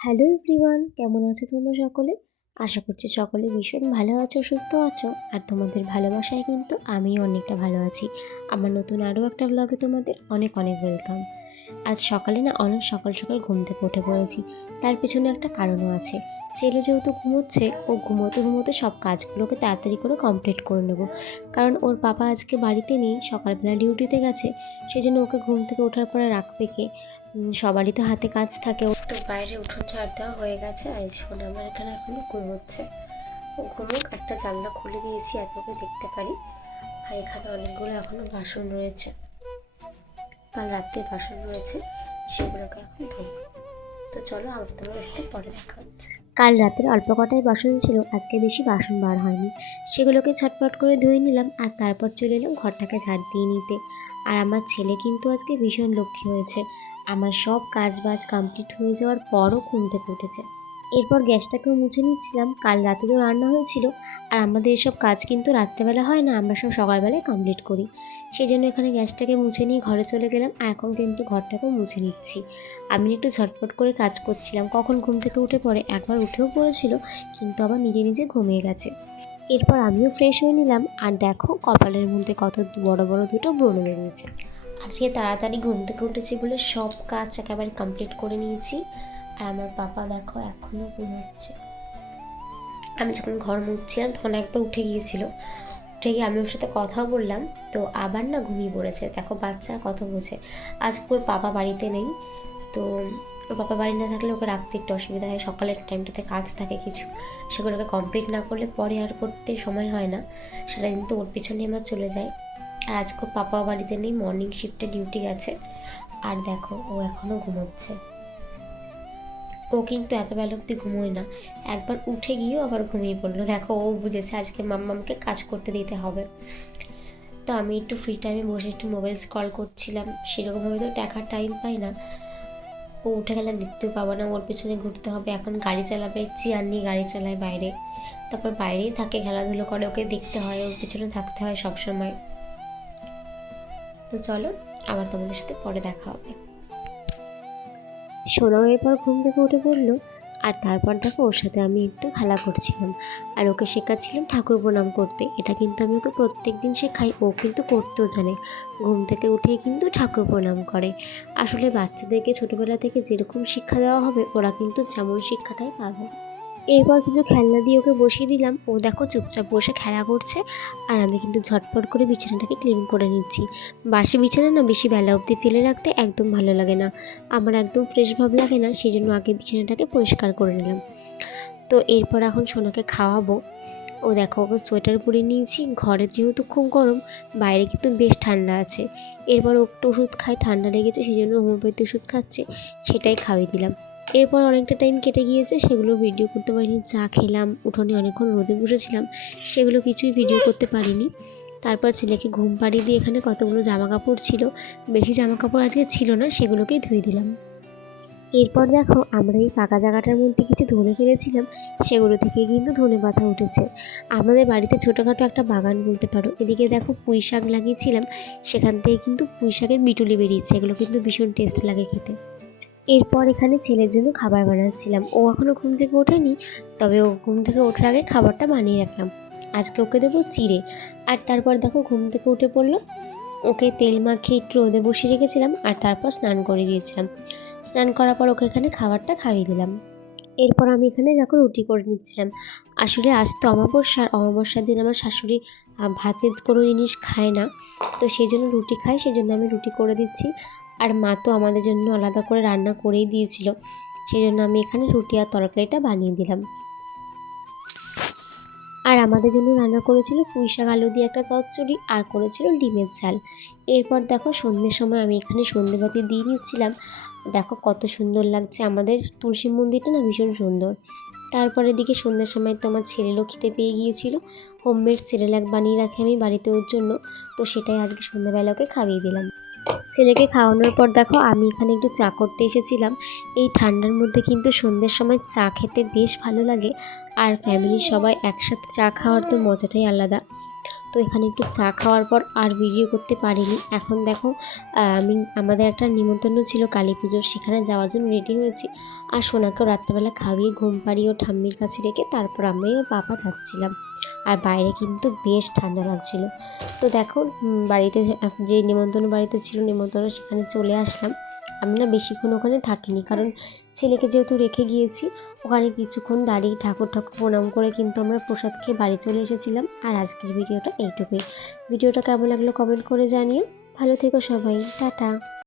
Hello everyone, কেমন আছো তোমরা সকলে? আশা করছি সকলে ভীষণ ভালো আছো, সুস্থ আছো। আর তোমাদের ভালোবাসায় কিন্তু আমিও অনেকটা ভালো আছি। আমার নতুন আরও একটা ব্লগে তোমাদের অনেক অনেক ওয়েলকাম। আজ সকালে অনেক সকাল সকাল ঘুম থেকে উঠে পড়েছি। তার পেছনে একটা কারণও আছে। ছেলে যেহেতু ঘুমোচ্ছে, ও ঘুমোতে ঘুমোতে সব কাজগুলোকে তাড়াতাড়ি করে কমপ্লিট করে নেব। কারণ ওর পাপা আজকে বাড়িতে নেই, সকালবেলা ডিউটিতে গেছে। সেই জন্য ওকে ঘুম থেকে ওঠার পরে রাখবে কে? সবারই তো হাতে কাজ থাকে। ওর তো বাইরে উঠোন ঝাড় দেওয়া হয়ে গেছে, আর এখন আমার এখানে এখনো ঘুমোচ্ছে। ও ঘুমুক, একটা জানলা খুলে দিয়েছি এত ওকে দেখতে পারি। আর এখানে অনেকগুলো এখনো বাসন রয়েছে, কাল রাত্রে বাসন রয়েছে, সেগুলোকে এখন ধোবো। তো চলো, আমার তোমাদের সাথে পরে দেখা হচ্ছে। কাল রাতের অল্প কটাই বাসন ছিল, আজকে বেশি বাসন বার হয়নি। সেগুলোকে ছটপট করে ধুয়ে নিলাম, আর তারপর চলে এলাম ঘরটাকে ঝাড় দিয়ে নিতে। আর আমার ছেলে কিন্তু আজকে ভীষণ লক্ষ্মী হয়েছে। আমার সব কাজ বাজ কমপ্লিট হয়ে যাওয়ার পরও ঘুম থেকে উঠেছে। এরপর গ্যাসটাকেও মুছে নিচ্ছিলাম, কাল রাতে তো রান্না হয়েছিল। আর আমাদের এসব কাজ কিন্তু রাত্রেবেলা হয় না, আমরা সব সকালবেলায় কমপ্লিট করি। সেই জন্য এখানে গ্যাসটাকে মুছে নিয়ে ঘরে চলে গেলাম। এখন কিন্তু ঘরটাকেও মুছে নিচ্ছি। আমি একটু ঝটপট করে কাজ করছিলাম, কখন ঘুম থেকে উঠে পড়ে, একবার উঠেও পড়েছিল, কিন্তু আবার নিজে নিজে ঘুমিয়ে গেছে। এরপর আমিও ফ্রেশ হয়ে নিলাম, আর দেখো কপালের মধ্যে কত বড় বড় দুটো ব্রণ বেরিয়েছে। আজকে তাড়াতাড়ি ঘুম থেকে উঠেছি বলে সব কাজ একেবারে কমপ্লিট করে নিয়েছি। আর আমার পাপা দেখো এখনও ঘুমোচ্ছে। আমি যখন ঘর মুছছিলাম তখন একবার উঠে গিয়েছিল, উঠে গিয়ে আমি ওর সাথে কথাও বললাম, তো আবার ঘুমিয়ে পড়েছে। দেখো বাচ্চা কত বোঝে। আজকে ওর পাপা বাড়িতে নেই, তো ওর পাপা বাড়ি না থাকলে ওকে রাখতে একটু অসুবিধা হয়। সকালের টাইমটাতে কাজ থাকে কিছু, সেগুলোকে কমপ্লিট না করলে পরে আর করতে সময় হয় না। সারাদিন তো ওর পিছনে আমার চলে যায়। আর আজকে ওর পাপা বাড়িতে নেই, মর্নিং শিফটে ডিউটি গেছে। আর দেখো ও এখনও ঘুমোচ্ছে। ও কিন্তু এত বেলা অব্দি ঘুমোয় না, একবার উঠে গিয়েও আবার ঘুমিয়ে পড়লো। দেখো ও বুঝেছে আজকে মাম্মামকে কাজ করতে দিতে হবে। তো আমি একটু ফ্রি টাইমে বসে একটু মোবাইল স্ক্রল করছিলাম, সেরকমভাবে তো দেখার টাইম পাই না। ও উঠে গেলে দেখতেও পাবো না, ওর পেছনে ঘুরতে হবে। এখন গাড়ি চালাবে, চেয়ার নিয়ে গাড়ি চালায় বাইরে, তারপর বাইরেই থাকে, খেলাধুলো করে, ওকে দেখতে হয়, ওর পেছনে থাকতে হয় সবসময়। তো চলো, আবার তোমাদের সাথে পরে দেখা হবে। সোনাও এরপর ঘুম থেকে উঠে পড়লো। আর তারপর দেখো ওর সাথে আমি একটু খেলা করছিলাম, আর ওকে শেখাচ্ছিলাম ঠাকুর প্রণাম করতে। এটা কিন্তু আমি ওকে প্রত্যেক দিন শেখাই, ও কিন্তু করতেও জানে। ঘুম থেকে উঠেই কিন্তু ঠাকুর প্রণাম করে। আসলে বাচ্চাদেরকে ছোটোবেলা থেকে যেরকম শিক্ষা দেওয়া হবে, ওরা কিন্তু তেমন শিক্ষাটাই পাবে। এরপর কিছু খেলনা দিয়ে ওকে বসিয়ে দিলাম, ও দেখো চুপচাপ বসে খেলা করছে। আর আমি কিন্তু ঝটপট করে বিছানাটাকে ক্লিন করে নিচ্ছি। বাসি বিছানা বেশি বেলা অবধি ফেলে রাখতে একদম ভালো লাগে না, আমার একদম ফ্রেশ ভাব লাগে না। সেই জন্য আগে বিছানাটাকে পরিষ্কার করে নিলাম। তো এরপর এখন সোনাকে খাওয়াবো। ও দেখো ওকে সোয়েটার পরে নিয়েছি, ঘরে যেহেতু খুব গরম, বাইরে কিন্তু বেশ ঠান্ডা আছে। এরপর ও একটু ওষুধ খায়, ঠান্ডা লেগেছে, সেই জন্য হোমিওপ্যাথি ওষুধ খাচ্ছে, সেটাই খাওয়িয়ে দিলাম। এরপর অনেকটা টাইম কেটে গিয়েছে, সেগুলো ভিডিও করতে পারিনি। চা খেলাম, উঠোনে অনেকক্ষণ রোদে বসেছিলাম, সেগুলো কিছুই ভিডিও করতে পারিনি। তারপর ছেলেকে ঘুম পাড়িয়ে দিয়ে এখানে কতগুলো জামা কাপড় ছিল, বেশি জামা কাপড় আজকে ছিল না, সেগুলোকেই ধুয়ে দিলাম। এরপর দেখো আমরা এই ফাঁকা জায়গাটার মধ্যে কিছু ধনে ফেলেছিলাম, সেগুলো থেকে কিন্তু ধনে পাতা উঠেছে। আমাদের বাড়িতে ছোটোখাটো একটা বাগান বলতে পারো। এদিকে দেখো পুঁই শাক লাগিয়েছিলাম, সেখান থেকে কিন্তু পুঁই শাকের বিটুলি বেরিয়েছে, এগুলো কিন্তু ভীষণ টেস্ট লাগে খেতে। এরপর এখানে ছেলের জন্য খাবার বানাচ্ছিলাম। ও এখনও ঘুম থেকে ওঠেনি, তবে ও ঘুম থেকে ওঠার আগে খাবারটা বানিয়ে রাখলাম। আজকে ওকে দেবো চিড়ে। আর তারপর দেখো ঘুম থেকে উঠে পড়লো, ওকে তেল মাখিয়ে একটু রোদে বসিয়ে রেখেছিলাম, আর তারপর স্নান করে দিয়েছিলাম। স্নান করার পর ওকে এখানে খাবারটা খাইয়ে দিলাম। এরপর আমি এখানে দেখো রুটি করে নিচ্ছিলাম। আসলে আজ তো অমাবস্যা, আর অমাবস্যার দিন আমার শাশুড়ি ভাতের কোনো জিনিস খায় না, তো সেই জন্য রুটি খায়, সেই জন্য আমি রুটি করে দিচ্ছি। আর মা তো আমাদের জন্য আলাদা করে রান্না করেই দিয়েছিল, সেই জন্য আমি এখানে রুটি আর তরকারিটা বানিয়ে দিলাম। আর আমাদের জন্য রান্না করেছিল পুঁই শাক আলু দিয়ে একটা চচ্চড়ি, আর করেছিল ডিমের ঝাল। এরপর দেখো সন্ধ্যের সময় আমি এখানে সন্ধ্যেবাতি দিয়ে নিচ্ছিলাম। দেখো কত সুন্দর লাগছে, আমাদের তুলসী মন্দিরটা ভীষণ সুন্দর। তারপর এদিকে সন্ধ্যের সময় তো আমার ছেলেরও খিদে পেয়ে গিয়েছিল। হোমমেড সেরেলাক বানিয়ে রাখি আমি বাড়িতে ওর জন্য, তো সেটাই আজকে সন্ধ্যাবেলা ওকে খাইয়ে দিলাম। ছেলেকে খাওয়ানোর পর দেখো আমি এখানে একটু চা করতে এসেছিলাম। এই ঠান্ডার মধ্যে কিন্তু সন্ধ্যের সময় চা খেতে বেশ ভালো লাগে, আর ফ্যামিলির সবাই একসাথে চা খাওয়ার তো মজাটাই আলাদা। তো এখানে একটু চা খাওয়ার পর আর ভিডিও করতে পারিনি। এখন দেখো আমাদের একটা নিমন্ত্রণ ছিল কালী পুজোর, সেখানে যাওয়ার জন্য রেডি হয়েছি। আর সোনাকেও রাত্রেবেলা খাইয়ে ঘুম পাড়িয়ে ওর ঠাম্মির কাছে রেখে তারপর আমি ওর বাবা যাচ্ছিলাম। আর বাইরে কিন্তু বেশ ঠান্ডা লাগছিল। তো দেখো বাড়িতে যে নিমন্ত্রণ বাড়িতে ছিল নিমন্ত্রণ, সেখানে চলে আসলাম। আমি না বেশিক্ষণ ওখানে থাকিনি, কারণ ছেলেকে যেহেতু রেখে গিয়েছি, ওখানে কিছুক্ষণ দাঁড়িয়ে ঠাকুর প্রণাম করে কিন্তু আমরা প্রসাদ খেয়ে বাড়ি চলে এসেছিলাম। আর আজকের ভিডিওটা এইটুকুই। ভিডিওটা কেমন লাগলো কমেন্ট করে জানিও। ভালো থেকো সবাই, টাটা।